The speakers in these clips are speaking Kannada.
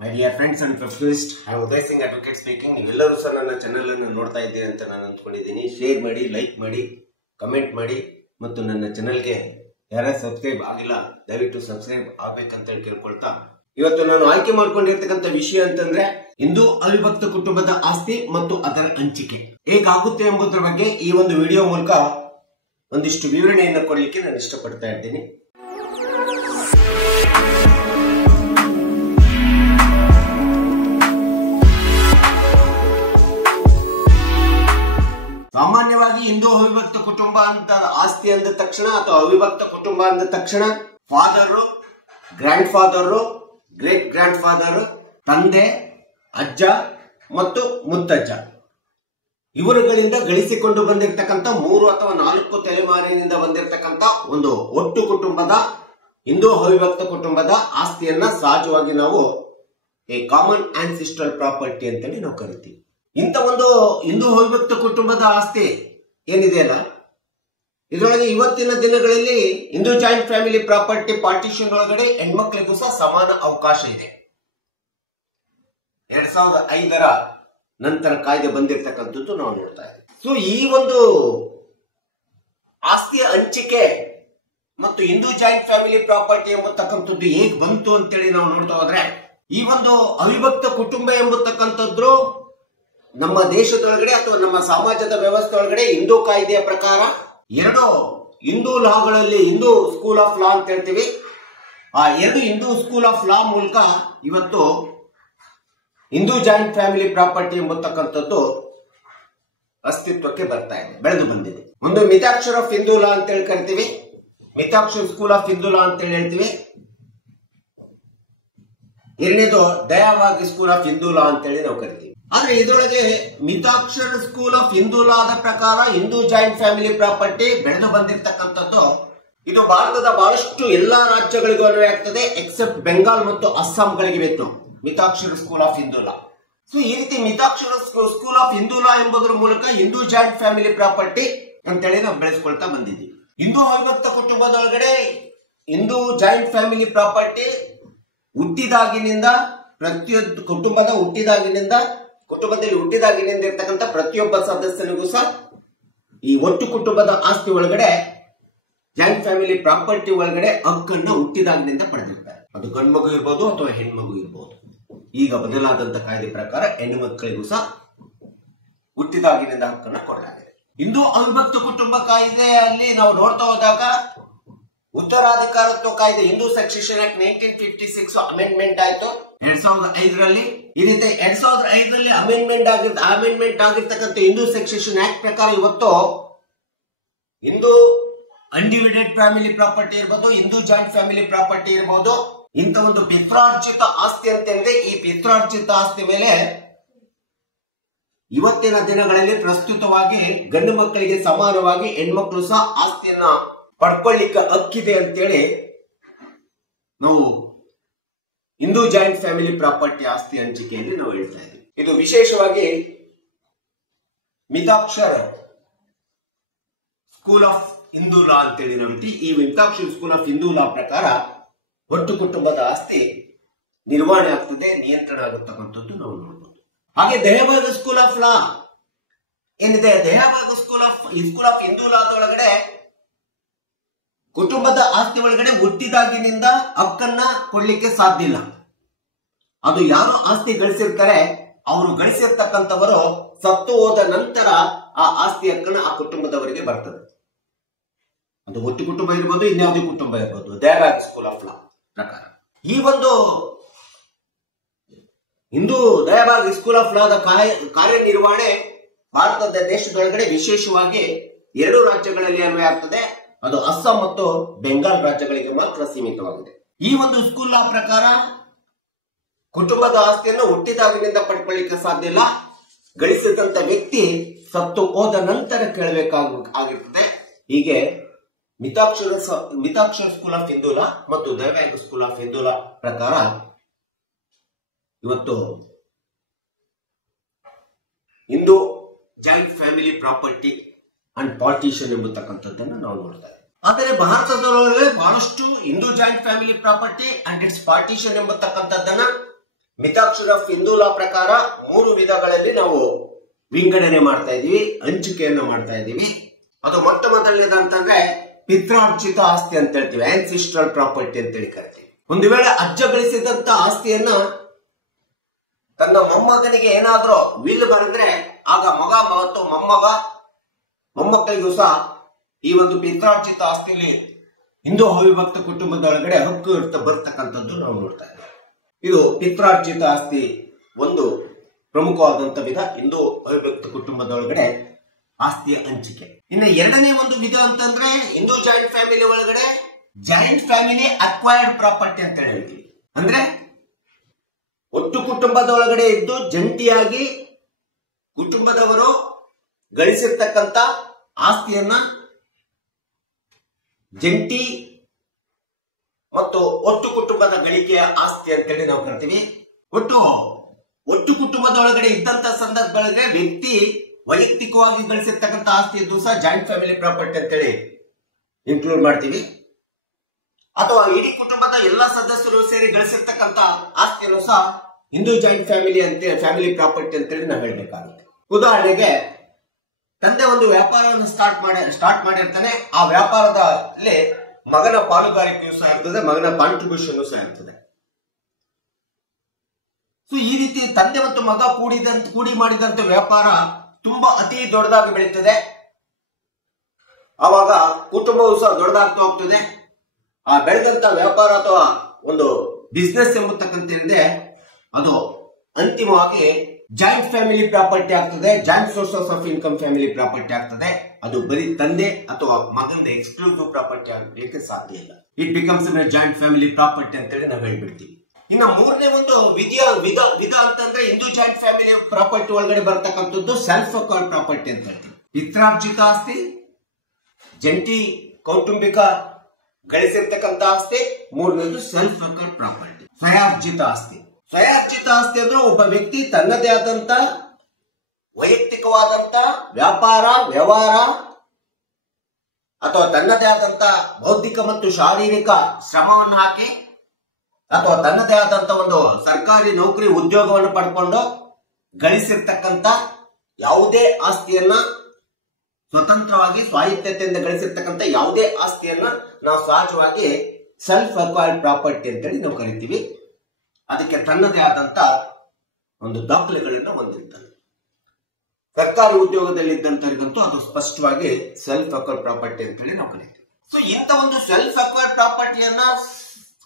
My dear friends and professionals, I am Uday Singh Advocate speaking. ನೀವೆಲ್ಲರೂ ಸಹ ನನ್ನ ಚಾನೆಲ್ ಅನ್ನು ನೋಡ್ತಾ ಇದ್ದೀರಿ ಅಂತ ನಾನು ಅಂದ್ಕೊಂಡಿದ್ದೀನಿ. ಶೇರ್ ಮಾಡಿ, ಲೈಕ್ ಮಾಡಿ, ಕಮೆಂಟ್ ಮಾಡಿ ಮತ್ತು ನನ್ನ ಚಾನೆಲ್ಗೆ ಯಾರು ಸಬ್ಸ್ಕ್ರೈಬ್ ಆಗಿಲ್ಲ ದಯವಿಟ್ಟು ಸಬ್ಸ್ಕ್ರೈಬ್ ಆಗಬೇಕಂತ ಕೇಳ್ಕೊಳ್ತಾ ಇವತ್ತು ನಾನು ಆಯ್ಕೆ ಮಾಡ್ಕೊಂಡಿರ್ತಕ್ಕಂಥ ವಿಷಯ ಅಂತಂದ್ರೆ ಹಿಂದೂ ಅವಿಭಕ್ತ ಕುಟುಂಬದ ಆಸ್ತಿ ಮತ್ತು ಅದರ ಹಂಚಿಕೆ ಹೇಗಾಗುತ್ತೆ ಎಂಬುದರ ಬಗ್ಗೆ ಈ ಒಂದು ವಿಡಿಯೋ ಮೂಲಕ ಒಂದಿಷ್ಟು ವಿವರಣೆಯನ್ನು ಕೊಡಲಿಕ್ಕೆ ನಾನು ಇಷ್ಟಪಡ್ತಾ ಇದ್ದೀನಿ. ಸಾಮಾನ್ಯವಾಗಿ ಹಿಂದೂ ಅವಿಭಕ್ತ ಕುಟುಂಬ ಅಂತ ಆಸ್ತಿ ಅಂದ ತಕ್ಷಣ ಅಥವಾ ಅವಿಭಕ್ತ ಕುಟುಂಬ ಅಂದ ತಕ್ಷಣ father, grandfather, great grandfather, ತಂದೆ, ಅಜ್ಜ ಮತ್ತು ಮುತ್ತಜ್ಜ ಇವರುಗಳಿಂದ ಗಳಿಸಿಕೊಂಡು ಬಂದಿರತಕ್ಕಂಥ 3 ಅಥವಾ 4 ತಲೆಮಾರಿನಿಂದ ಬಂದಿರತಕ್ಕಂಥ ಒಂದು ಒಟ್ಟು ಕುಟುಂಬದ ಹಿಂದೂ ಅವಿಭಕ್ತ ಕುಟುಂಬದ ಆಸ್ತಿಯನ್ನ ಸಹಜವಾಗಿ ನಾವು ಎ ಕಾಮನ್ ಆನ್ಸಿಸ್ಟ್ರಲ್ ಪ್ರಾಪರ್ಟಿ ಅಂತೇಳಿ ನಾವು ಕರಿತೀವಿ. ಇಂಥ ಒಂದು ಹಿಂದೂ ಅವಿಭಕ್ತ ಕುಟುಂಬದ ಆಸ್ತಿ ಏನಿದೆಯಲ್ಲ, ಇದರೊಳಗೆ ಇವತ್ತಿನ ದಿನಗಳಲ್ಲಿ Hindu joint family property partition ಒಳಗಡೆ ಹೆಣ್ಮಕ್ಳಿಗೂ ಸಹ ಸಮಾನ ಅವಕಾಶ ಇದೆ. 2005ರ ನಂತರ ಕಾಯ್ದೆ ಬಂದಿರತಕ್ಕಂಥದ್ದು ನಾವು ನೋಡ್ತಾ ಇದ್ದೀವಿ. ಸೊ ಈ ಒಂದು ಆಸ್ತಿಯ ಹಂಚಿಕೆ ಮತ್ತು ಹಿಂದೂ ಜಾಯಿಂಟ್ ಫ್ಯಾಮಿಲಿ ಪ್ರಾಪರ್ಟಿ ಎಂಬತಕ್ಕಂಥದ್ದು ಹೇಗ್ ಬಂತು ಅಂತೇಳಿ ನಾವು ನೋಡ್ತಾ ಹೋದ್ರೆ, ಈ ಒಂದು ಅವಿಭಕ್ತ ಕುಟುಂಬ ಎಂಬತಕ್ಕಂಥದ್ದು ನಮ್ಮ ದೇಶದೊಳಗಡೆ ಅಥವಾ ನಮ್ಮ ಸಮಾಜದ ವ್ಯವಸ್ಥೆ ಒಳಗಡೆ ಹಿಂದೂ ಕಾಯ್ದೆಯ ಪ್ರಕಾರ 2 ಹಿಂದೂ ಲಾಗಳಲ್ಲಿ, ಹಿಂದೂ ಸ್ಕೂಲ್ ಆಫ್ ಲಾ ಅಂತ ಹೇಳ್ತೀವಿ, ಆ 2 ಹಿಂದೂ ಸ್ಕೂಲ್ ಆಫ್ ಲಾ ಮೂಲಕ ಇವತ್ತು ಹಿಂದೂ ಜಾಯಿಂಟ್ ಫ್ಯಾಮಿಲಿ ಪ್ರಾಪರ್ಟಿ ಎಂಬತಕ್ಕಂಥದ್ದು ಅಸ್ತಿತ್ವಕ್ಕೆ ಬರ್ತಾ ಇದೆ, ಬೆಳೆದು ಬಂದಿದೆ. ಒಂದು ಮಿತಾಕ್ಷರ ಆಫ್ ಹಿಂದೂ ಲಾ ಅಂತ ಹೇಳಿ ಕರಿತೀವಿ, ಮಿತಾಕ್ಷರ ಸ್ಕೂಲ್ ಆಫ್ ಹಿಂದೂ ಲಾ ಅಂತ ಹೇಳಿ ಹೇಳ್ತೀವಿ. ಎರಡನೇದು ದಯಾವಾಗ್ ಸ್ಕೂಲ್ ಆಫ್ ಹಿಂದೂ ಲಾ ಅಂತ ಹೇಳಿ ನಾವು ಕರಿತೀವಿ. ಆದ್ರೆ ಇದರೊಳಗೆ ಮಿತಾಕ್ಷರ ಸ್ಕೂಲ್ ಆಫ್ ಹಿಂದೂ ಲಾದ ಪ್ರಕಾರ ಹಿಂದೂ ಜಾಯಿಂಟ್ ಫ್ಯಾಮಿಲಿ ಪ್ರಾಪರ್ಟಿ ಬೆಳೆದು ಬಂದಿರತಕ್ಕಂಥದ್ದು ಇದು ಭಾರತದ ಬಹಳಷ್ಟು ಎಲ್ಲಾ ರಾಜ್ಯಗಳಿಗೂ ಅನ್ವಯ ಆಗ್ತದೆ ಎಕ್ಸೆಪ್ಟ್ ಬೆಂಗಾಲ್ ಮತ್ತು ಅಸ್ಸಾಂಗಳಿಗೆ ಬೇಕು Mitakshara school of Hindu law. So ಈ ರೀತಿ ಮಿತಾಕ್ಷರ ಸ್ಕೂಲ್ ಆಫ್ ಹಿಂದೂ ಲಾ ಎಂಬುದರ ಮೂಲಕ ಹಿಂದೂ ಜಾಯಿಂಟ್ ಫ್ಯಾಮಿಲಿ ಪ್ರಾಪರ್ಟಿ ಅಂತೇಳಿ ನಾವು ಬೆಳೆಸ್ಕೊಳ್ತಾ ಬಂದಿದ್ದೀವಿ. ಹಿಂದೂ ಅವಿಭಕ್ತ ಕುಟುಂಬದೊಳಗಡೆ ಹಿಂದೂ ಜಾಯಿಂಟ್ ಫ್ಯಾಮಿಲಿ ಪ್ರಾಪರ್ಟಿ ಹುಟ್ಟಿದಾಗಿನಿಂದ ಪ್ರತಿಯೊಂದು ಕುಟುಂಬದಲ್ಲಿ ಹುಟ್ಟಿದಾಗಿನಿಂದ ಇರ್ತಕ್ಕಂಥ ಪ್ರತಿಯೊಬ್ಬ ಸದಸ್ಯನಿಗೂ ಸಹ ಈ ಒಟ್ಟು ಕುಟುಂಬದ ಆಸ್ತಿ ಒಳಗಡೆ ಜಾಯಿಂಟ್ ಫ್ಯಾಮಿಲಿ ಪ್ರಾಪರ್ಟಿ ಒಳಗಡೆ ಹಕ್ಕನ್ನು ಹುಟ್ಟಿದಾಗಿನಿಂದ ಪಡೆದಿರ್ತಾರೆ. ಅದು ಗಂಡು ಮಗು ಇರ್ಬೋದು ಅಥವಾ ಹೆಣ್ಮಗು ಇರ್ಬೋದು. ಈಗ ಬದಲಾದಂತ ಕಾಯ್ದೆ ಪ್ರಕಾರ ಹೆಣ್ಣು ಮಕ್ಕಳಿಗೂ ಸಹ ಹುಟ್ಟಿದಾಗಿನಿಂದ ಹಕ್ಕನ್ನು ಕೊಡಲಾಗಿದೆ. ಹಿಂದೂ ಅವಿಭಕ್ತ ಕುಟುಂಬ ಕಾಯ್ದೆಯಲ್ಲಿ ನಾವು ನೋಡ್ತಾ ಹೋದಾಗ ಉತ್ತರಾಧಿಕಾರತ್ವ ಕಾಯ್ದೆ ಹಿಂದೂ ಸಕ್ಸೆಷನ್ ಆಕ್ಟ್ 1956 ಅಮೆಂಡ್ಮೆಂಟ್ ಆಯ್ತು 2005ರಲ್ಲಿ. ಈ ರೀತಿ 2005ರಲ್ಲಿ ಅಮೆಂಡ್ಮೆಂಟ್ ಆಗಿರ್ತಕ್ಕಂಥ ಹಿಂದೂ ಸಕ್ಸೆಷನ್ ಆಕ್ಟ್ ಪ್ರಕಾರ ಇವತ್ತು ಹಿಂದೂ ಅನ್ಡಿವಿಡೆಡ್ ಫ್ಯಾಮಿಲಿ ಪ್ರಾಪರ್ಟಿ ಇರ್ಬೋದು, ಹಿಂದೂ ಜಾಯಿಂಟ್ ಫ್ಯಾಮಿಲಿ ಪ್ರಾಪರ್ಟಿ ಇರ್ಬೋದು, ಇಂಥ ಒಂದು ಪಿತ್ರಾರ್ಜಿತ ಆಸ್ತಿ ಅಂತ ಹೇಳಿದ್ರೆ ಈ ಪಿತ್ರಾರ್ಜಿತ ಆಸ್ತಿ ಮೇಲೆ ಇವತ್ತಿನ ದಿನಗಳಲ್ಲಿ ಪ್ರಸ್ತುತವಾಗಿ ಗಂಡು ಮಕ್ಕಳಿಗೆ ಸಮಾನವಾಗಿ ಹೆಣ್ಮಕ್ಳು ಸಹ ಆಸ್ತಿಯನ್ನ ಪಡ್ಕೊಳ್ಳಿಕ್ಕೆ ಹಕ್ಕಿದೆ ಅಂತೇಳಿ ನಾವು ಹಿಂದೂ ಜಾಯಿಂಟ್ ಫ್ಯಾಮಿಲಿ ಪ್ರಾಪರ್ಟಿ ಆಸ್ತಿ ಹಂಚಿಕೆಯಲ್ಲಿ ನಾವು ಹೇಳ್ತಾ ಇದ್ದೀವಿ. ಇದು ವಿಶೇಷವಾಗಿ ಮಿತಾಕ್ಷರ ಸ್ಕೂಲ್ ಆಫ್ ಹಿಂದೂ ಲಾ ಅಂತೇಳಿ ನಾವು ಈ Mitakshara school of Hindu law ಪ್ರಕಾರ ಒಟ್ಟು ಕುಟುಂಬದ ಆಸ್ತಿ ನಿರ್ವಹಣೆ ಆಗ್ತದೆ, ನಿಯಂತ್ರಣ ಆಗತಕ್ಕಂಥದ್ದು ನಾವು ನೋಡಬಹುದು. ಹಾಗೆ ದಯಾವಾಗ್ ಸ್ಕೂಲ್ ಆಫ್ ಲಾ ಏನಿದೆ, ದಯಾವಾಗ್ ಸ್ಕೂಲ್ ಆಫ್ ಹಿಂದೂ ಲಾದೊಳಗಡೆ ಕುಟುಂಬದ ಆಸ್ತಿ ಒಳಗಡೆ ಹುಟ್ಟಿದಾಗಿನಿಂದ ಹಕ್ಕನ್ನ ಕೊಡ್ಲಿಕ್ಕೆ ಸಾಧ್ಯ ಇಲ್ಲ. ಅದು ಯಾರು ಆಸ್ತಿ ಗಳಿಸಿರ್ತಾರೆ ಅವರು ಗಳಿಸಿರ್ತಕ್ಕಂಥವರು ಸತ್ತು ಹೋದ ನಂತರ ಆ ಆಸ್ತಿ ಹಕ್ಕನ್ನ ಆ ಕುಟುಂಬದವರಿಗೆ ಬರ್ತದೆ. ಅದು ಒಟ್ಟು ಕುಟುಂಬ ಇರ್ಬೋದು, ಇನ್ಯಾವುದೇ ಕುಟುಂಬ ಇರ್ಬೋದು. ದಯಾವಾಗ್ ಸ್ಕೂಲ್ ಆಫ್ ಲಾ ಪ್ರಕಾರ ಈ ಒಂದು ಹಿಂದೂ ದಯಾವಾಗ್ ಸ್ಕೂಲ್ ಆಫ್ ಲಾದ ಕಾರ್ಯನಿರ್ವಹಣೆ ಭಾರತದ ದೇಶದೊಳಗಡೆ ವಿಶೇಷವಾಗಿ 2 ರಾಜ್ಯಗಳಲ್ಲಿ ಅನ್ವಯ ಆಗ್ತದೆ. ಅದು ಅಸ್ಸಾಂ ಮತ್ತು ಬೆಂಗಾಲ್ ರಾಜ್ಯಗಳಿಗೆ ಮಾತ್ರ ಸೀಮಿತವಾಗಿದೆ. ಈ ಒಂದು ಸ್ಕೂಲ್ ಲಾ ಪ್ರಕಾರ ಕುಟುಂಬದ ಆಸ್ತಿಯನ್ನು ಹುಟ್ಟಿದಾಗಿನಿಂದ ಪಡ್ಕೊಳ್ಳಿಕ್ಕೆ ಸಾಧ್ಯ ಇಲ್ಲ, ಗಳಿಸಿದಂತ ವ್ಯಕ್ತಿ ಸತ್ತು ಹೋದ ನಂತರ ಕೇಳಬೇಕಾಗಿರ್ತದೆ. ಹೀಗೆ Mitakshara school of Hindu law ಮತ್ತು Dayabhaga school of Hindu law ಪ್ರಕಾರ ಇವತ್ತು Hindu joint family property and partition ಎಂಬತಕ್ಕಂಥದ್ದನ್ನು ನಾವು ನೋಡ್ತಾ ಇದ್ದೀವಿ. ಆದರೆ ಭಾರತದೊಳಗೆ ಬಹಳಷ್ಟು Hindu joint family property and its partition ಎಂಬತಕ್ಕಂಥದ್ದನ್ನ ಮಿತಾಕ್ಷರ ಹಿಂದೂ ಲಾ ಪ್ರಕಾರ 3 ವಿಧಗಳಲ್ಲಿ ನಾವು ವಿಂಗಡಣೆ ಮಾಡ್ತಾ ಇದೀವಿ, ಹಂಚಿಕೆಯನ್ನು ಮಾಡ್ತಾ ಇದೀವಿ. ಅದು ಮೊಟ್ಟ ಮೊದಲನೇದಂತಂದ್ರೆ ಪಿತ್ರಾರ್ಜಿತ ಆಸ್ತಿ ಅಂತ ಹೇಳ್ತೀವಿ, ಆನ್ಸಿಸ್ಟ್ರಲ್ ಪ್ರಾಪರ್ಟಿ ಅಂತ ಹೇಳಿ ಕರಿತೀವಿ. ಒಂದು ವೇಳೆ ಅಜ್ಜ ಗಳಿಸಿದಂತ ಆಸ್ತಿಯನ್ನ ತನ್ನ ಮೊಮ್ಮಗನಿಗೆ ಏನಾದ್ರೂ ವಿಲ್ ಬರೆದ್ರೆ ಆಗ ಮಗ ಮತ್ತು ಮೊಮ್ಮಕ್ಕಳಿಗೂ ಸಹ ಈ ಒಂದು ಪಿತ್ರಾರ್ಜಿತ ಆಸ್ತಿಯಲ್ಲಿ ಹಿಂದೂ ಅವಿಭಕ್ತ ಕುಟುಂಬದೊಳಗಡೆ ಹಕ್ಕು ಬರ್ತಕ್ಕಂಥದ್ದು ನಾವು ನೋಡ್ತಾ ಇದ್ದೇವೆ. ಇದು ಪಿತ್ರಾರ್ಜಿತ ಆಸ್ತಿ ಒಂದು ಪ್ರಮುಖವಾದಂತ ವಿಧ, ಹಿಂದೂ ಅವಿಭಕ್ತ ಕುಟುಂಬದೊಳಗಡೆ ಆಸ್ತಿಯ ಹಂಚಿಕೆ. ಇನ್ನು ಎರಡನೇ ಒಂದು ವಿಧ ಅಂತಂದ್ರೆ ಹಿಂದೂ ಜಾಯಿಂಟ್ ಫ್ಯಾಮಿಲಿ ಒಳಗಡೆ ಜಾಯಿಂಟ್ ಫ್ಯಾಮಿಲಿ ಅಕ್ವೈರ್ಡ್ ಪ್ರಾಪರ್ಟಿ ಅಂತ ಹೇಳ್ತೀವಿ. ಅಂದ್ರೆ ಒಟ್ಟು ಕುಟುಂಬದೊಳಗಡೆ ಇದ್ದು ಜಂಟಿಯಾಗಿ ಕುಟುಂಬದವರು ಗಳಿಸಿರ್ತಕ್ಕಂಥ ಆಸ್ತಿಯನ್ನ ಜಂಟಿ ಮತ್ತು ಒಟ್ಟು ಕುಟುಂಬದ ಗಳಿಕೆಯ ಆಸ್ತಿ ಅಂತೇಳಿ ನಾವು ಕರಿತೀವಿ. ಒಟ್ಟು ಕುಟುಂಬದೊಳಗಡೆ ಇದ್ದಂತ ಸಂದರ್ಭಗಳಿಗೆ ವ್ಯಕ್ತಿ ವೈಯಕ್ತಿಕವಾಗಿ ಗಳಿಸಿರ್ತಕ್ಕಂಥ ಆಸ್ತಿ ಇದ್ದು ಸಹ ಜಾಯಿಂಟ್ ಫ್ಯಾಮಿಲಿ ಪ್ರಾಪರ್ಟಿ ಅಂತೇಳಿ ಇನ್ಕ್ಲೂಡ್ ಮಾಡ್ತೀವಿ. ಅಥವಾ ಇಡೀ ಕುಟುಂಬದ ಎಲ್ಲ ಸದಸ್ಯರು ಸೇರಿ ಗಳಿಸಿರ್ತಕ್ಕಂಥ ಆಸ್ತಿಯನ್ನು ಸಹ ಹಿಂದೂ ಜಾಯಿಂಟ್ ಫ್ಯಾಮಿಲಿ ಪ್ರಾಪರ್ಟಿ ಅಂತೇಳಿ ನಾವು ಹೇಳ್ಬೇಕಾಗುತ್ತೆ. ಉದಾಹರಣೆಗೆ ತಂದೆ ಒಂದು ವ್ಯಾಪಾರವನ್ನು ಸ್ಟಾರ್ಟ್ ಮಾಡಿರ್ತಾನೆ, ಆ ವ್ಯಾಪಾರದಲ್ಲಿ ಮಗನ ಪಾಲುಗಾರಿಕೆಯೂ ಸಹ ಇರ್ತದೆ, ಮಗನ ಕಾಂಟ್ರಿಬ್ಯೂಷನ್ ಸಹ ಇರ್ತದೆ. ಸೊ ಈ ರೀತಿ ತಂದೆ ಮತ್ತು ಮಗ ಕೂಡಿ ಮಾಡಿದಂತ ವ್ಯಾಪಾರ ತುಂಬಾ ಅತಿ ದೊಡ್ಡದಾಗಿ ಬೆಳೀತದೆ. ಆವಾಗ ಕುಟುಂಬವು ಸಹ ದೊಡ್ಡದಾಗ್ತಾ ಹೋಗ್ತದೆ. ಆ ಬೆಳೆದಂತ ವ್ಯಾಪಾರ ಅಥವಾ ಒಂದು ಬಿಸ್ನೆಸ್ ಎಂಬತಕ್ಕಂತಿದೆ ಅದು ಅಂತಿಮವಾಗಿ ಜಾಯಿಂಟ್ ಫ್ಯಾಮಿಲಿ ಪ್ರಾಪರ್ಟಿ ಆಗ್ತದೆ, joint sources of income family property ಆಗ್ತದೆ. ಅದು ಬರೀ ತಂದೆ ಅಥವಾ ಮಗನ ಎಕ್ಸ್ಕ್ಲೂಸಿವ್ ಪ್ರಾಪರ್ಟಿ ಆಗಲಿಕ್ಕೆ ಸಾಧ್ಯ ಇಲ್ಲ. It becomes joint family property ಅಂತೇಳಿ ನಾವು ಹೇಳ್ಬಿಡ್ತೀವಿ. ಇನ್ನು ಮೂರನೇ ಒಂದು ವಿಧ ಅಂತಂದ್ರೆ ಹಿಂದೂ ಜಾಯಿಂಟ್ ಫ್ಯಾಮಿಲಿ ಪ್ರಾಪರ್ಟಿ ಒಳಗಡೆ ಬರ್ತಕ್ಕಂಥದ್ದು ಸೆಲ್ಫ್ ಅಕ್ವೈರ್ಡ್ ಪ್ರಾಪರ್ಟಿ ಅಂತ ಹೇಳ್ತೀವಿ. ಪಿತ್ರಾರ್ಜಿತ ಆಸ್ತಿ, ಜಂಟಿ ಕೌಟುಂಬಿಕ ಗಳಿಸಿರ್ತಕ್ಕಂಥ ಆಸ್ತಿ, ಮೂರನೇದು ಸೆಲ್ಫ್ ಅಕ್ವೈರ್ಡ್ ಪ್ರಾಪರ್ಟಿ. ಸ್ವಯಾರ್ಜಿತ ಆಸ್ತಿ ಅಂದ್ರೆ ಒಬ್ಬ ವ್ಯಕ್ತಿ ತನ್ನದೇ ಆದಂತ ವೈಯಕ್ತಿಕವಾದಂತ ವ್ಯವಹಾರ ಅಥವಾ ತನ್ನದೇ ಆದಂತ ಬೌದ್ಧಿಕ ಮತ್ತು ಶಾರೀರಿಕ ಶ್ರಮವನ್ನು ಹಾಕಿ ಅಥವಾ ತನ್ನದೇ ಆದಂತ ಒಂದು ಸರ್ಕಾರಿ ನೌಕರಿ ಉದ್ಯೋಗವನ್ನು ಪಡ್ಕೊಂಡು ಗಳಿಸಿರ್ತಕ್ಕಂಥ ಯಾವುದೇ ಆಸ್ತಿಯನ್ನ ಸ್ವತಂತ್ರವಾಗಿ ಸ್ವಾಯತ್ತತೆಯಿಂದ ಗಳಿಸಿರ್ತಕ್ಕಂಥ ಯಾವುದೇ ಆಸ್ತಿಯನ್ನ ನಾವು ಸಹಜವಾಗಿ ಸೆಲ್ಫ್ ಅಕ್ವೈರ್ಡ್ ಪ್ರಾಪರ್ಟಿ ಅಂತೇಳಿ ನಾವು ಕರಿತೀವಿ. ಅದಕ್ಕೆ ತನ್ನದೇ ಆದಂತ ಒಂದು ದಾಖಲೆಗಳನ್ನು ಹೊಂದಿರ್ತಾರೆ. ಸರ್ಕಾರಿ ಉದ್ಯೋಗದಲ್ಲಿ ಇದ್ದಂತರಿಗಂತೂ ಅದು ಸ್ಪಷ್ಟವಾಗಿ ಸೆಲ್ಫ್ ಅಕ್ವೈರ್ಡ್ ಪ್ರಾಪರ್ಟಿ ಅಂತೇಳಿ ನಾವು ಕರಿತೀವಿ. ಸೊ ಇಂಥ ಒಂದು ಸೆಲ್ಫ್ ಅಕ್ವೈರ್ಡ್ ಪ್ರಾಪರ್ಟಿಯನ್ನ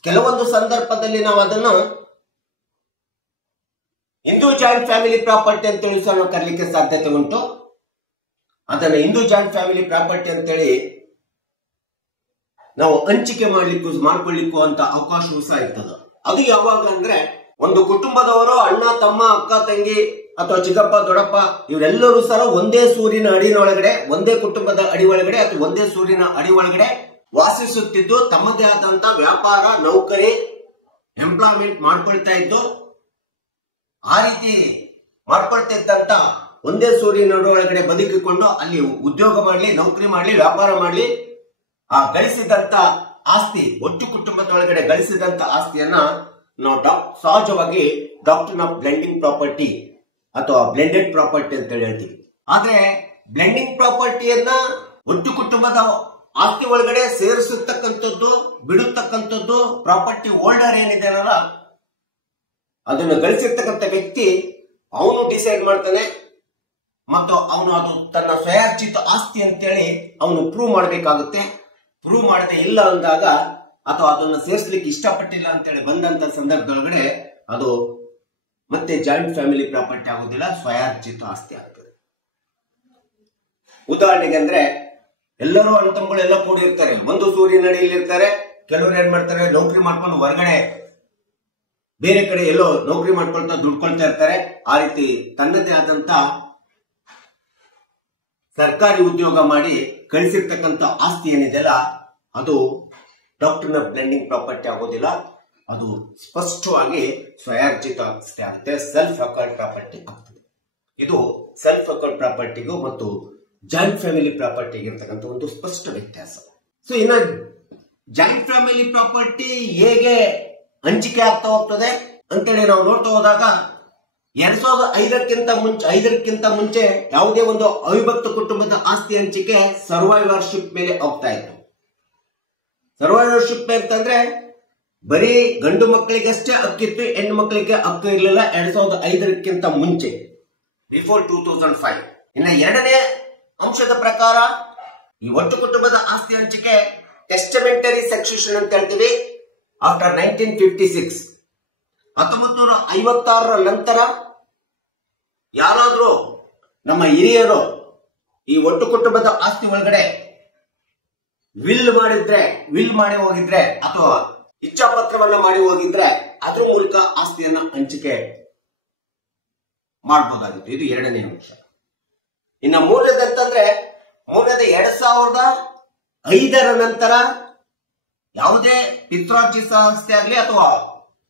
ಕೆಲವೊಂದು ಸಂದರ್ಭದಲ್ಲಿ ನಾವು ಅದನ್ನು ಹಿಂದೂ ಜಾಯಿಂಟ್ ಫ್ಯಾಮಿಲಿ ಪ್ರಾಪರ್ಟಿ ಅಂತೇಳಿ ಸಹ ನಾವು ಕರೀಲಿಕ್ಕೆ ಸಾಧ್ಯತೆ ಉಂಟು. ಅದನ್ನು ಹಿಂದೂ ಜಾಯಿಂಟ್ ಫ್ಯಾಮಿಲಿ ಪ್ರಾಪರ್ಟಿ ಅಂತೇಳಿ ನಾವು ಹಂಚಿಕೆ ಮಾಡ್ಕೊಳ್ಳಿಕ್ಕೂ ಅಂತ ಅವಕಾಶವೂ ಸಹ ಇರ್ತದೆ. ಅದು ಯಾವಾಗ ಅಂದ್ರೆ ಒಂದು ಕುಟುಂಬದವರು ಅಣ್ಣ ತಮ್ಮ ಅಕ್ಕ ತಂಗಿ ಅಥವಾ ಚಿಕ್ಕಪ್ಪ ದೊಡ್ಡಪ್ಪ ಇವರೆಲ್ಲರೂ ಸಹ ಒಂದೇ ಸೂರಿನ ಅಡಿನೊಳಗಡೆ, ಒಂದೇ ಕುಟುಂಬದ ಅಡಿ ಒಳಗಡೆ ಅಥವಾ ಒಂದೇ ಸೂರಿನ ಅಡಿ ಒಳಗಡೆ ವಾಸಿಸುತ್ತಿದ್ದು ತಮ್ಮದೇ ಆದಂತ ವ್ಯಾಪಾರ ನೌಕರಿ ಎಂಪ್ಲಾಯ್ಮೆಂಟ್ ಮಾಡ್ಕೊಳ್ತಾ ಇದ್ದು, ಆ ರೀತಿ ಮಾಡ್ಕೊಳ್ತಾ ಇದ್ದಂತ ಒಂದೇ ಸೂರಿನ ಒಳಗಡೆ ಬದುಕಿಕೊಂಡು ಅಲ್ಲಿ ಉದ್ಯೋಗ ಮಾಡಲಿ, ನೌಕರಿ ಮಾಡಲಿ, ವ್ಯಾಪಾರ ಮಾಡಲಿ, ಆ ಗಳಿಸಿದಂತ ಆಸ್ತಿ ಒಟ್ಟು ಕುಟುಂಬದೊಳಗಡೆ ಗಳಿಸಿದಂತ ಆಸ್ತಿಯನ್ನ ನಾವು ಸಹಜವಾಗಿ ಡಾಕ್ಟ್ರಿನ್ ಆಫ್ ಬ್ಲೆಂಡಿಂಗ್ ಪ್ರಾಪರ್ಟಿ ಅಥವಾ ಬ್ಲೆಂಡೆಡ್ ಪ್ರಾಪರ್ಟಿ ಅಂತ ಹೇಳ್ತೀವಿ. ಆದ್ರೆ ಬ್ಲೆಂಡಿಂಗ್ ಪ್ರಾಪರ್ಟಿಯನ್ನ ಒಟ್ಟು ಕುಟುಂಬದ ಆಸ್ತಿ ಒಳಗಡೆ ಸೇರಿಸತಕ್ಕಂಥದ್ದು, ಬಿಡುತ್ತಕ್ಕಂಥದ್ದು ಪ್ರಾಪರ್ಟಿ ಹೋಲ್ಡರ್ ಏನಿದೆಯಲ್ಲ ಅದನ್ನು ಗಳಿಸಿರ್ತಕ್ಕಂಥ ವ್ಯಕ್ತಿ ಅವನು ಡಿಸೈಡ್ ಮಾಡ್ತಾನೆ ಮತ್ತು ಅವನು ಅದು ತನ್ನ ಸ್ವಯಾರ್ಜಿತ ಆಸ್ತಿ ಅಂತೇಳಿ ಅವನು ಪ್ರೂವ್ ಮಾಡಬೇಕಾಗುತ್ತೆ. ಪ್ರೂವ್ ಮಾಡದೆ ಇಲ್ಲ ಅಂದಾಗ ಅಥವಾ ಅದನ್ನು ಸೇರಿಸಲಿಕ್ಕೆ ಇಷ್ಟಪಟ್ಟಿಲ್ಲ ಅಂತೇಳಿ ಬಂದಂತ ಸಂದರ್ಭದೊಳಗಡೆ ಅದು ಮತ್ತೆ ಜಾಯಿಂಟ್ ಫ್ಯಾಮಿಲಿ ಪ್ರಾಪರ್ಟಿ ಆಗೋದಿಲ್ಲ, ಸ್ವಯಾರ್ಜಿತ ಆಸ್ತಿ ಆಗ್ತದೆ. ಉದಾಹರಣೆಗೆ ಅಂದ್ರೆ ಎಲ್ಲರೂ ಅಣ್ಣ ತಮ್ಮಗಳು ಎಲ್ಲ ಕೂಡಿರ್ತಾರೆ, ಒಂದು ಸೂರ್ಯನ ಅಡಿಯಲ್ಲಿ ಇರ್ತಾರೆ. ಕೆಲವರು ಏನ್ ಮಾಡ್ತಾರೆ, ನೌಕರಿ ಮಾಡ್ಕೊಂಡು ಹೊರಗಡೆ ಬೇರೆ ಕಡೆ ಎಲ್ಲೋ ನೌಕರಿ ಮಾಡ್ಕೊಳ್ತಾ ದುಡ್ಕೊಳ್ತಾ ಇರ್ತಾರೆ. ಆ ರೀತಿ ತನ್ನದೇ ಆದಂತ ಸರ್ಕಾರಿ ಉದ್ಯೋಗ ಮಾಡಿ ಗಳಿಸಿರ್ತಕ್ಕಂಥ ಆಸ್ತಿ ಏನಿದೆಯಲ್ಲ ಅದು ಡಾಕ್ಟ್ರಿನ್ ಆಫ್ ಬ್ಲೆಂಡಿಂಗ್ ಪ್ರಾಪರ್ಟಿ ಆಗೋದಿಲ್ಲ, ಅದು ಸ್ಪಷ್ಟವಾಗಿ ಸ್ವಯಾರ್ಜಿತ ಆಸ್ತಿ ಆಗುತ್ತೆ, ಸೆಲ್ಫ್ ಅಕ್ವೈರ್ಡ್ ಪ್ರಾಪರ್ಟಿ ಆಗ್ತದೆ. ಇದು ಸೆಲ್ಫ್ ಅಕ್ವೈರ್ಡ್ ಪ್ರಾಪರ್ಟಿಗೂ ಮತ್ತು ಜಾಯಿಂಟ್ ಫ್ಯಾಮಿಲಿ ಪ್ರಾಪರ್ಟಿಗೆ ಇರ್ತಕ್ಕಂಥ ಒಂದು ಸ್ಪಷ್ಟ ವ್ಯತ್ಯಾಸ. ಸೊ ಇನ್ನು ಜಾಯಿಂಟ್ ಫ್ಯಾಮಿಲಿ ಪ್ರಾಪರ್ಟಿ ಹೇಗೆ ಹಂಚಿಕೆ ಆಗ್ತಾ ಹೋಗ್ತದೆ ಅಂತೇಳಿ ನಾವು ನೋಡ್ತಾ ಹೋದಾಗ 2005ಕ್ಕಿಂತ ಮುಂಚೆ ಯಾವುದೇ ಒಂದು ಅವಿಭಕ್ತ ಕುಟುಂಬದ ಆಸ್ತಿ ಹಂಚಿಕೆ ಸರ್ವೈವರ್ಶಿಪ್ ಮೇಲೆ ಹೋಗ್ತಾ ಇತ್ತು. ಸರ್ವೈವರ್ಶಿಪ್ ಅಂತಂದ್ರೆ ಬರೀ ಗಂಡು ಮಕ್ಕಳಿಗಷ್ಟೇ ಹಕ್ಕಿತ್ತು, ಹೆಣ್ಣು ಮಕ್ಕಳಿಗೆ ಹಕ್ಕು ಇರಲಿಲ್ಲ 2005ಕ್ಕಿಂತ ಮುಂಚೆ, ಬಿಫೋರ್ 2005. ಇನ್ನು ಎರಡನೇ ಅಂಶದ ಪ್ರಕಾರ ಈ ಒಟ್ಟು ಕುಟುಂಬದ ಆಸ್ತಿ ಹಂಚಿಕೆ ಟೆಸ್ಟಮೆಂಟರಿ ಸಕ್ಸೆಷನ್ ಅಂತ ಹೇಳ್ತೀವಿ. ಆಫ್ಟರ್ 1956 1956ರ ನಂತರ ಯಾರಾದ್ರೂ ನಮ್ಮ ಹಿರಿಯರು ಈ ಒಟ್ಟು ಕುಟುಂಬದ ಆಸ್ತಿ ಒಳಗಡೆ ವಿಲ್ ಮಾಡಿ ಹೋಗಿದ್ರೆ ಅಥವಾ ಇಚ್ಛಾಪತ್ರವನ್ನ ಮಾಡಿ ಹೋಗಿದ್ರೆ ಅದ್ರ ಮೂಲಕ ಆಸ್ತಿಯನ್ನ ಹಂಚಿಕೆ ಮಾಡಬಹುದಾಗಿತ್ತು. ಇದು ಎರಡನೇ ಅಂಶ. ಇನ್ನು ಮೂರನೇದಂತಂದ್ರೆ 2005ರ ನಂತರ ಯಾವುದೇ ಪಿತ್ರಾರ್ಜಿತ ಆಸ್ತಿ ಆಗ್ಲಿ ಅಥವಾ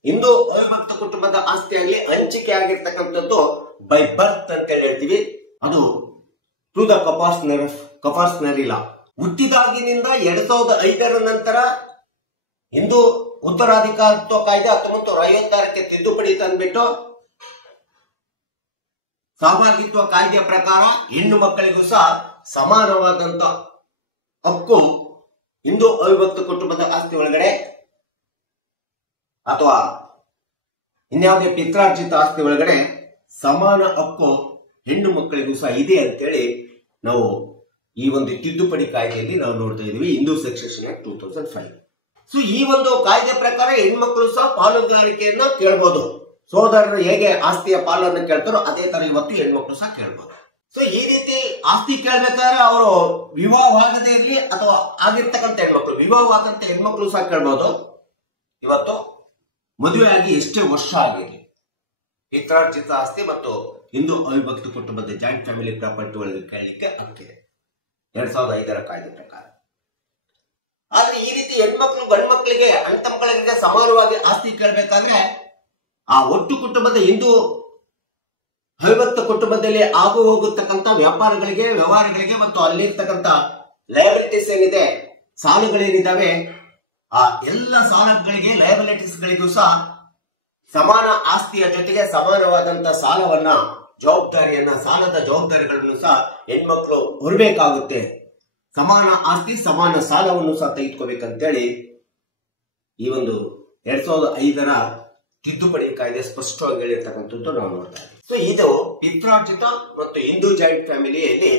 ಹಿಂದೂ ಅವಿಭಕ್ತ ಕುಟುಂಬದ ಆಸ್ತಿ ಆಗ್ಲಿ ಹಂಚಿಕೆ ಆಗಿರ್ತಕ್ಕಂಥದ್ದು ಬೈ ಬರ್ತ್ ಅಂತ ಹೇಳ್ತೀವಿ. ಅದು ಟು ದ ಕಪಾರ್ಸ್ನರಿ ಲಾ. ಹುಟ್ಟಿದಾಗಿನಿಂದ 2005ರ ನಂತರ ಹಿಂದೂ ಉತ್ತರಾಧಿಕಾರತ್ವ ಕಾಯ್ದೆ 1956ಕ್ಕೆ ತಿದ್ದುಪಡಿ ತಂದ್ಬಿಟ್ಟು ಸಹಭಾಗಿತ್ವ ಕಾಯ್ದೆಯ ಪ್ರಕಾರ ಹೆಣ್ಣು ಮಕ್ಕಳಿಗೂ ಸಹ ಸಮಾನವಾದಂತ ಹಕ್ಕು ಹಿಂದೂ ಅವಿಭಕ್ತ ಕುಟುಂಬದ ಆಸ್ತಿ ಒಳಗಡೆ ಅಥವಾ ಇನ್ಯಾವುದೇ ಪಿತ್ರಾರ್ಜಿತ ಆಸ್ತಿ ಒಳಗಡೆ ಸಮಾನ ಹಕ್ಕು ಹೆಣ್ಣು ಮಕ್ಕಳಿಗೂ ಸಹ ಇದೆ ಅಂತೇಳಿ ನಾವು ಈ ಒಂದು ತಿದ್ದುಪಡಿ ಕಾಯ್ದೆಯಲ್ಲಿ ನಾವು ನೋಡ್ತಾ ಇದೀವಿ, ಹಿಂದೂ ಸಕ್ಸೆಷನ್ ಆಕ್ಟ್ 2005. ಸೊ ಈ ಒಂದು ಕಾಯ್ದೆ ಪ್ರಕಾರ ಹೆಣ್ಮಕ್ಳು ಸಹ ಪಾಲುದಾರಿಕೆಯನ್ನ ಕೇಳಬಹುದು. ಸೋದರರು ಹೇಗೆ ಆಸ್ತಿಯ ಪಾಲನ್ನು ಕೇಳ್ತಾರೋ ಅದೇ ತರ ಇವತ್ತು ಹೆಣ್ಮಕ್ಳು ಸಹ ಕೇಳ್ಬೋದು. ಸೊ ಈ ರೀತಿ ಆಸ್ತಿ ಕೇಳ್ಬೇಕಾದ್ರೆ ಅವರು ವಿವಾಹವಾಗದೇ ಇರ್ಲಿ ಅಥವಾ ಆಗಿರ್ತಕ್ಕಂಥ ಹೆಣ್ಮಕ್ಳು, ವಿವಾಹವಾದಂತ ಹೆಣ್ಮಕ್ಳು ಸಹ ಕೇಳ್ಬೋದು. ಇವತ್ತು ಮದುವೆ ಆಗಿ ಎಷ್ಟೇ ವರ್ಷ ಆಗಿರಲಿ ಪಿತ್ರಾರ್ಜಿತ ಆಸ್ತಿ ಮತ್ತು ಹಿಂದೂ ಅವಿಭಕ್ತ ಕುಟುಂಬದ ಜಾಯಿಂಟ್ ಫ್ಯಾಮಿಲಿ ಪ್ರಾಪರ್ಟಿ ಒಳಗೆ ಕೇಳಲಿಕ್ಕೆ ಹಕ್ಕಿದೆ 2005ರ ಕಾಯ್ದೆ ಪ್ರಕಾರ. ಆದ್ರೆ ಈ ರೀತಿ ಹೆಣ್ಮಕ್ಳು ಗಂಡು ಮಕ್ಕಳಿಗೆ ಅಣ್ತಮ್ಮಗಳಿಗೆ ಸಮಾನವಾಗಿ ಆಸ್ತಿ ಕೇಳಬೇಕಾದ್ರೆ ಆ ಒಟ್ಟು ಕುಟುಂಬದ ಹಿಂದೂ ಅವಿಭಕ್ತ ಕುಟುಂಬದಲ್ಲಿ ಆಗು ಹೋಗತಕ್ಕಂತ ವ್ಯಾಪಾರಗಳಿಗೆ, ವ್ಯವಹಾರಗಳಿಗೆ ಮತ್ತು ಅಲ್ಲಿರ್ತಕ್ಕಂಥ ಲಯಬಿಲಿಟೀಸ್ ಏನಿದೆ, ಸಾಲಗಳೇನಿದಾವೆ, ಆ ಎಲ್ಲ ಸಾಲಗಳಿಗೆ ಲಯಬಿಲಿಟೀಸ್ ಗಳಿಗೂ ಸಹ ಸಮಾನ ಆಸ್ತಿಯ ಜೊತೆಗೆ ಸಮಾನವಾದಂತ ಸಾಲದ ಜವಾಬ್ದಾರಿಗಳನ್ನು ಸಹ ಹೆಣ್ಮಕ್ಳು ಹೊರಬೇಕಾಗುತ್ತೆ. ಸಮಾನ ಆಸ್ತಿ ಸಮಾನ ಸಾಲವನ್ನು ಸಹ ತೆಗೆದುಕೋಬೇಕಂತೇಳಿ ಈ ಒಂದು 2005ರ ತಿದ್ದುಪಡಿ ಕಾಯ್ದೆ ಸ್ಪಷ್ಟವಾಗಿ ಹೇಳಿರ್ತಕ್ಕಂಥದ್ದು ನಾವು ನೋಡ್ತಾ ಇದ್ದೀವಿ. ಸೊ ಇದು ಪಿತ್ರಾರ್ಜಿತ ಮತ್ತು ಹಿಂದೂ ಜಾಯಿಂಟ್ ಫ್ಯಾಮಿಲಿಯಲ್ಲಿ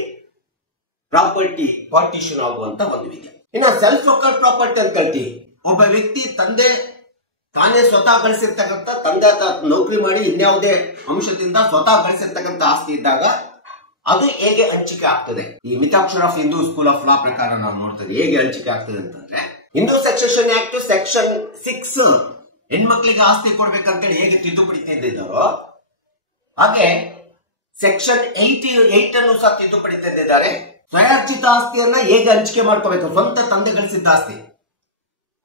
ಪ್ರಾಪರ್ಟಿ ಪಾರ್ಟಿಷನ್ ಆಗುವಂತ ಒಂದು ವಿಧಿ. ಇನ್ನು ಸೆಲ್ಫ್ ಒಕ್ಕರ್ ಪ್ರಾಪರ್ಟಿ ಅಂತ ಹೇಳ್ತೀವಿ. ಒಬ್ಬ ವ್ಯಕ್ತಿ ತಾನೇ ಸ್ವತಃ ಗಳಿಸಿರ್ತಕ್ಕಂಥ, ತಂದೆ ನೌಕರಿ ಮಾಡಿ ಇನ್ಯಾವುದೇ ಅಂಶದಿಂದ ಸ್ವತಃ ಗಳಿಸಿರ್ತಕ್ಕಂಥ ಆಸ್ತಿ ಇದ್ದಾಗ ಅದು ಹೇಗೆ ಹಂಚಿಕೆ ಆಗ್ತದೆ, ಈ Mitakshara of Hindu school of ಲಾ ಪ್ರಕಾರ ನಾವು ನೋಡ್ತೇವೆ ಹೇಗೆ ಹಂಚಿಕೆ ಆಗ್ತದೆ ಅಂತಂದ್ರೆ, ಹಿಂದೂ ಸಕ್ಸೆಷನ್ ಆಕ್ಟ್ ಸೆಕ್ಷನ್ 6 ಹೆಣ್ಮಕ್ಳಿಗೆ ಆಸ್ತಿ ಕೊಡ್ಬೇಕಂತೇಳಿ ಹೇಗೆ ತಿದ್ದುಪಡಿ ತಂದಿದ್ದಾರೋ ಹಾಗೆ ಸೆಕ್ಷನ್ 88 ಅನ್ನು ಸಹ ತಿದ್ದುಪಡಿ ತಂದಿದ್ದಾರೆ. ಸ್ವಯಾರ್ಜಿತ ಆಸ್ತಿಯನ್ನ ಹೇಗೆ ಹಂಚಿಕೆ ಮಾಡ್ಕೋಬೇಕು, ಸ್ವಂತ ತಂದೆ ಗಳಿಸಿದ್ದ ಆಸ್ತಿ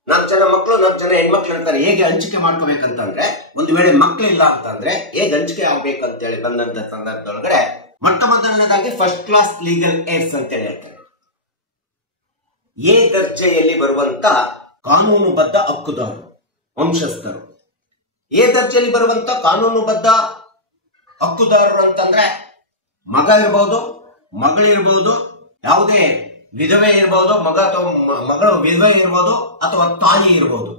4 ಜನ ಮಕ್ಕಳು 4 ಜನ ಹೆಣ್ಮಕ್ಳು ಇರ್ತಾರೆ, ಹೇಗೆ ಹಂಚಿಕೆ ಮಾಡ್ಕೋಬೇಕಂತಂದ್ರೆ, ಒಂದು ವೇಳೆ ಮಕ್ಕಳಿಲ್ಲ ಅಂತಂದ್ರೆ ಹೇಗೆ ಹಂಚಿಕೆ ಆಗ್ಬೇಕಂತೇಳಿ ಬಂದಂತ ಸಂದರ್ಭದೊಳಗಡೆ ಮೊಟ್ಟ ಮೊದಲನೇದಾಗಿ ಫಸ್ಟ್ ಕ್ಲಾಸ್ ಲೀಗಲ್ ಏರ್ಸ್ ಅಂತೇಳಿ ಹೇಳ್ತಾರೆ. ಎ ದರ್ಜೆಯಲ್ಲಿ ಬರುವಂತ ಕಾನೂನುಬದ್ಧ ಹಕ್ಕುದಾರರು, ವಂಶಸ್ಥರು. ಎ ದರ್ಜೆಯಲ್ಲಿ ಬರುವಂತ ಕಾನೂನುಬದ್ಧ ಹಕ್ಕುದಾರರು ಅಂತಂದ್ರೆ ಮಗ ಇರಬಹುದು, ಮಗಳಿರ್ಬಹುದು, ಯಾವುದೇ ವಿಧವೆ ಇರಬಹುದು, ಮಗಳು ವಿಧವೆ ಇರಬಹುದು ಅಥವಾ ತಾಯಿ ಇರಬಹುದು.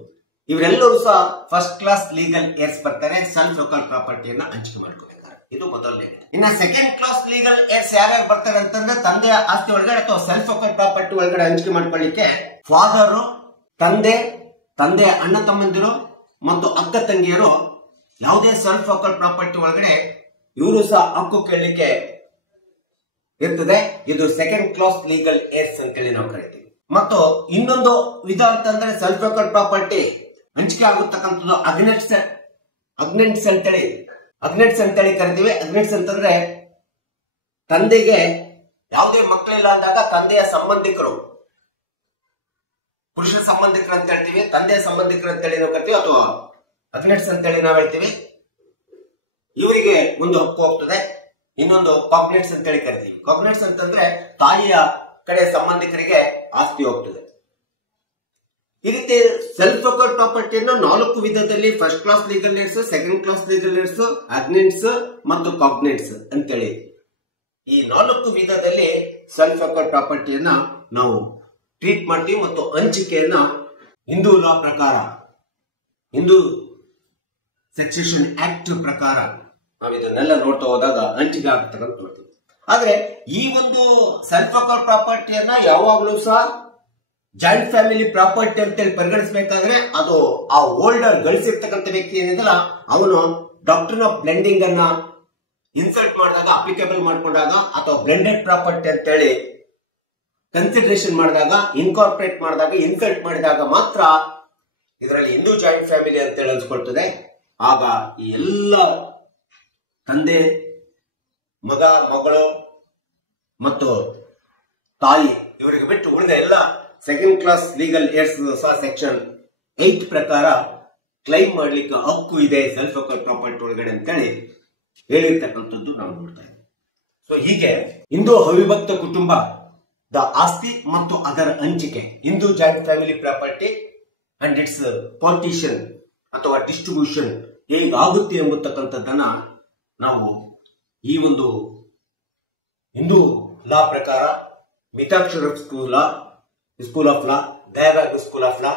ಇವರೆಲ್ಲರೂ ಸಹ ಫಸ್ಟ್ ಕ್ಲಾಸ್ ಲೀಗಲ್ ಏರ್ಸ್ ಬರ್ತಾರೆ. ಸೆಲ್ಫ್ ಲೋಕಲ್ ಪ್ರಾಪರ್ಟಿಯನ್ನ ಹಂಚಿಕೆ ಮಾಡ್ಕೋಬೇಕಾದ್ರೆ ಇದು ಮೊದಲನೇ. ಇನ್ನ ಸೆಕೆಂಡ್ ಕ್ಲಾಸ್ ಲೀಗಲ್ ಏರ್ಸ್ ಯಾರ್ಯಾರು ಬರ್ತಾರೆ ಅಂತಂದ್ರೆ, ತಂದೆಯ ಆಸ್ತಿ ಒಳಗಡೆ ಅಥವಾ ಸೆಲ್ಫ್ ಲೋಕಲ್ ಪ್ರಾಪರ್ಟಿ ಒಳಗಡೆ ಹಂಚಿಕೆ ಮಾಡ್ಕೊಳ್ಳಿಕ್ಕೆ ಫಾದರ್, ತಂದೆಯ ಅಣ್ಣ ತಮ್ಮಂದಿರು ಮತ್ತು ಅಕ್ಕ ತಂಗಿಯರು ಯಾವುದೇ ಸೆಲ್ಫ್ ಲೋಕಲ್ ಪ್ರಾಪರ್ಟಿ ಒಳಗಡೆ ಇವರು ಸಹ ಹಕ್ಕು ಕೇಳಲಿಕ್ಕೆ ಇರ್ತದೆ. ಇದು ಸೆಕೆಂಡ್ ಕ್ಲಾಸ್ ಲೀಗಲ್ ಏರ್ಸ್ ಅಂತೇಳಿ ನಾವು ಕರಿತೀವಿ. ಮತ್ತು ಇನ್ನೊಂದು ವಿಧ ಅಂತಂದ್ರೆ ಸೆಲ್ಫ್ ಲೋಕಲ್ ಪ್ರಾಪರ್ಟಿ ಹಂಚಿಕೆ ಆಗುತ್ತಕ್ಕಂಥದ್ದು ಅಗ್ನೆಂಟ್ಸ್ ಅಂತೇಳಿ ಕರಿತೀವಿ. ಅಗ್ನೆಂಟ್ಸ್ ಅಂತಂದ್ರೆ ತಂದೆಗೆ ಯಾವುದೇ ಮಕ್ಕಳಿಲ್ಲ ಅಂದಾಗ ತಂದೆಯ ಸಂಬಂಧಿಕರು, ಪುರುಷ ಸಂಬಂಧಿಕರು ಅಂತ ಹೇಳ್ತೀವಿ, ತಂದೆಯ ಸಂಬಂಧಿಕರು ಅಂತೇಳಿ ನಾವು ಕರಿತೀವಿ, ಅಥವಾ ಅಗ್ನೆಂಟ್ಸ್ ಅಂತೇಳಿ ನಾವು ಹೇಳ್ತೀವಿ. ಇವರಿಗೆ ಒಂದು ಹಕ್ಕು ಹೋಗ್ತದೆ. ಇನ್ನೊಂದು ಕಾಗ್ನೆಟ್ಸ್ ಅಂತೇಳಿ ಕರಿತೀವಿ. ಕಾಗ್ನೆಟ್ಸ್ ಅಂತಂದ್ರೆ ತಾಯಿಯ ಕಡೆ ಸಂಬಂಧಿಕರಿಗೆ ಆಸ್ತಿ ಹೋಗ್ತದೆ. ಈ ರೀತಿ ಸೆಲ್ಫ್ ಅಕ್ವೈರ್ಡ್ ಪ್ರಾಪರ್ಟಿಯನ್ನು 4 ವಿಧದಲ್ಲಿ first class legal heirs, second class legal heirs, agnates ಮತ್ತು ಕಾಗ್ನೆಂಟ್ಸ್ ಅಂತೇಳಿ ಈ 4 ವಿಧದಲ್ಲಿ ಸೆಲ್ಫ್ ಅಕ್ವೈರ್ಡ್ ಪ್ರಾಪರ್ಟಿಯನ್ನ ನಾವು ಟ್ರೀಟ್ ಮಾಡ್ತೀವಿ. ಮತ್ತು ಹಂಚಿಕೆಯನ್ನ ಹಿಂದೂ ಲಾ ಪ್ರಕಾರ, ಹಿಂದೂ ಸಕ್ಸೆಷನ್ ಆಕ್ಟ್ ಪ್ರಕಾರ ನಾವು ಇದನ್ನೆಲ್ಲ ನೋಡ್ತಾ ಹೋದಾಗ ಹಂಚಿಕೆ ಆಗ್ತಕ್ಕಂಥ ನೋಡ್ತೀವಿ. ಆದ್ರೆ ಈ ಒಂದು ಸೆಲ್ಫ್ ಅಕ್ವೈರ್ಡ್ ಪ್ರಾಪರ್ಟಿಯನ್ನ ಯಾವಾಗಲೂ ಸಹ ಜಾಯಿಂಟ್ ಫ್ಯಾಮಿಲಿ ಪ್ರಾಪರ್ಟಿ ಅಂತೇಳಿ ಪರಿಗಣಿಸಬೇಕಾದ್ರೆ ಅದು ಆ ಹೋಲ್ಡರ್ ಗಳಿಸಿರ್ತಕ್ಕಂಥ ವ್ಯಕ್ತಿ ಏನಿದಲ್ಲ ಅವನು ಡಾಕ್ಟ್ರಿನ್ ಆಫ್ ಬ್ಲೆಂಡಿಂಗ್ ಅನ್ನ ಇನ್ಸರ್ಟ್ ಮಾಡಿದಾಗ, ಅಪ್ಲಿಕೇಬಲ್ ಮಾಡ್ಕೊಂಡಾಗ, ಅಥವಾ ಬ್ಲೆಂಡೆಡ್ ಪ್ರಾಪರ್ಟಿ ಅಂತೇಳಿ ಕನ್ಸಿಡರೇಷನ್ ಮಾಡಿದಾಗ, ಇನ್ಕಾರ್ಪೊರೇಟ್ ಮಾಡಿದಾಗ, ಇನ್ಸರ್ಟ್ ಮಾಡಿದಾಗ ಮಾತ್ರ ಇದರಲ್ಲಿ ಹಿಂದೂ ಜಾಯಿಂಟ್ ಫ್ಯಾಮಿಲಿ ಅಂತೇಳಿ ಅನ್ಸ್ಕೊಳ್ತದೆ. ಆಗ ಈ ಎಲ್ಲ ತಂದೆ, ಮಗ, ಮಗಳು ಮತ್ತು ತಾಯಿ ಇವರಿಗೆ ಬಿಟ್ಟು ಉಳಿದ ಎಲ್ಲ ಸೆಕೆಂಡ್ ಕ್ಲಾಸ್ ಲೀಗಲ್ ಏಡ್ಸ್ ಸಹ ಸೆಕ್ಷನ್ 8 ಪ್ರಕಾರ ಕ್ಲೈಮ್ ಮಾಡ್ಲಿಕ್ಕೆ ಹಕ್ಕು ಇದೆ ಸೆಲ್ಫ್ ಅಕ್ವೈರ್ಡ್ ಪ್ರಾಪರ್ಟಿ ಒಳಗಡೆ ಅಂತೇಳಿ ಹೇಳಿರ್ತಕ್ಕಂಥದ್ದು ನಾವು ನೋಡ್ತಾ ಇದ್ದೀವಿ. ಸೊ ಹೀಗೆ ಹಿಂದೂ ಅವಿಭಕ್ತ ಕುಟುಂಬದ ಆಸ್ತಿ ಮತ್ತು ಅದರ ಹಂಚಿಕೆ, Hindu joint family property and its partition ಅಥವಾ ಡಿಸ್ಟ್ರಿಬ್ಯೂಷನ್ ಹೇಗಾಗುತ್ತೆ ಎಂಬತಕ್ಕಂಥದ್ದನ್ನ ನಾವು ಈ ಒಂದು ಹಿಂದೂ ಲಾ ಪ್ರಕಾರ Mitakshara school of law, Dayananda school of law,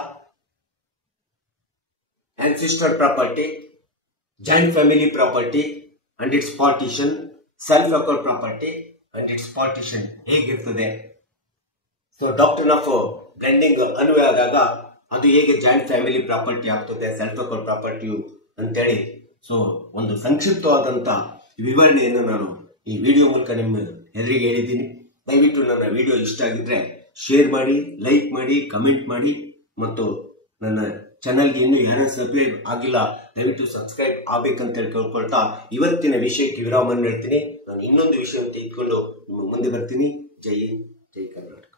ancestral property, joint family property and its partition, self-acquired property and its partition ಹೇಗಿರ್ತದೆ. ಸೊ ಡಾಕ್ಟ್ರಿನ್ ಆಫ್ ಬ್ಲೆಂಡಿಂಗ್ ಅನ್ವಯ ಆದಾಗ ಅದು ಹೇಗೆ ಜಾಯಿಂಟ್ ಫ್ಯಾಮಿಲಿ ಪ್ರಾಪರ್ಟಿ ಆಗ್ತದೆ, ಸೆಲ್ಫ್ ಅಕ್ವೈರ್ಡ್ ಪ್ರಾಪರ್ಟಿ ಅಂತೇಳಿ ಸೊ ಒಂದು ಸಂಕ್ಷಿಪ್ತವಾದಂತ ವಿವರಣೆಯನ್ನು ನಾನು ಈ ವಿಡಿಯೋ ಮೂಲಕ ನಿಮ್ಮ ಎದುರಿಗೆ ಹೇಳಿದ್ದೀನಿ. ದಯವಿಟ್ಟು ನನ್ನ ವಿಡಿಯೋ ಇಷ್ಟ ಆಗಿದ್ರೆ ಶೇರ್ ಮಾಡಿ, ಲೈಕ್ ಮಾಡಿ, ಕಮೆಂಟ್ ಮಾಡಿ ಮತ್ತು ನನ್ನ ಚಾನಲ್ಗೆ ಇನ್ನೂ ಯಾರು ಸಬ್ಸ್ಕ್ರೈಬ್ ಆಗಿಲ್ಲ ದಯವಿಟ್ಟು ಸಬ್ಸ್ಕ್ರೈಬ್ ಆಗ್ಬೇಕಂತ ಕೇಳ್ಕೊಳ್ತಾ ಇವತ್ತಿನ ವಿಷಯಕ್ಕೆ ವಿರಾಮ ಹೇಳ್ತೀನಿ. ನಾನು ಇನ್ನೊಂದು ವಿಷಯ ತೆಗೆದುಕೊಂಡು ನಿಮ್ಮ ಮುಂದೆ ಬರ್ತೀನಿ. ಜೈ ಹಿಂದ್, ಜೈ ಕರ್ನಾಟಕ.